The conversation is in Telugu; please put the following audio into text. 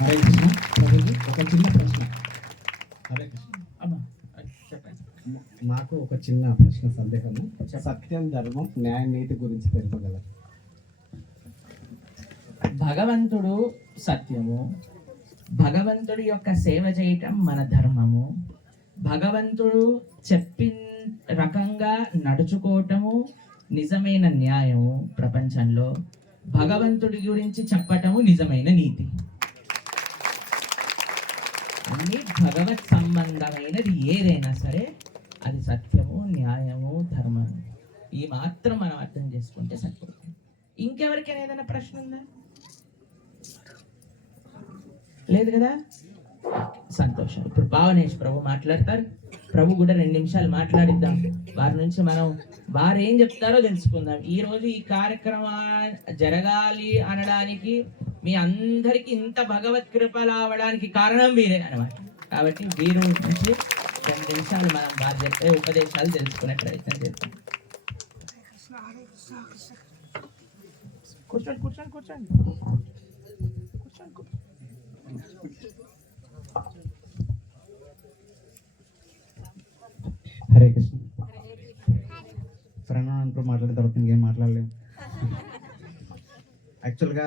హరే కృష్ణ. ప్రభుజీ ఒక చిన్న ప్రశ్న. హరే కృష్ణ. మాకు ఒక చిన్న ప్రశ్న సందేహము. సత్యం ధర్మం న్యాయ నీతి గురించి తెలుపగలరు. భగవంతుడు సత్యము. భగవంతుడి యొక్క సేవ చేయటం మన ధర్మము. భగవంతుడు చెప్పిన రకంగా నడుచుకోవటము నిజమైన న్యాయము ప్రపంచంలో. భగవంతుడి గురించి చెప్పటము నిజమైన నీతి. కానీ భగవత్ సంబంధమైనది ఏదైనా సరే అది సత్యము న్యాయము ధర్మము. ఈ మాత్రం మనం అర్థం చేసుకుంటే సరిపోతుంది. ఇంకెవరికైనా ఏదైనా ప్రశ్న ఉందా? లేదు కదా? సంతోషం. ఇప్పుడు భావనేష్ ప్రభు మాట్లాడతారు. ప్రభు కూడా రెండు నిమిషాలు మాట్లాడిద్దాం. వారి నుంచి మనం వారు ఏం చెప్తారో తెలుసుకుందాం. ఈ రోజు ఈ కార్యక్రమా జరగాలి అనడానికి మీ అందరికి ఇంత భగవత్ కృప రావడానికి కారణం వీరే అనమాట. కాబట్టి వీరు నుంచి రెండు నిమిషాలు మనం వారు చెప్పే ఉపదేశాలు తెలుసుకునే ప్రయత్నం చేద్దాం. కూర్చోండి కూర్చోండి కూర్చోండి. హరే కృష్ణ. ప్రణామంతో మాట్లాడిన తర్వాత ఇంకేం మాట్లాడలేము. యాక్చువల్గా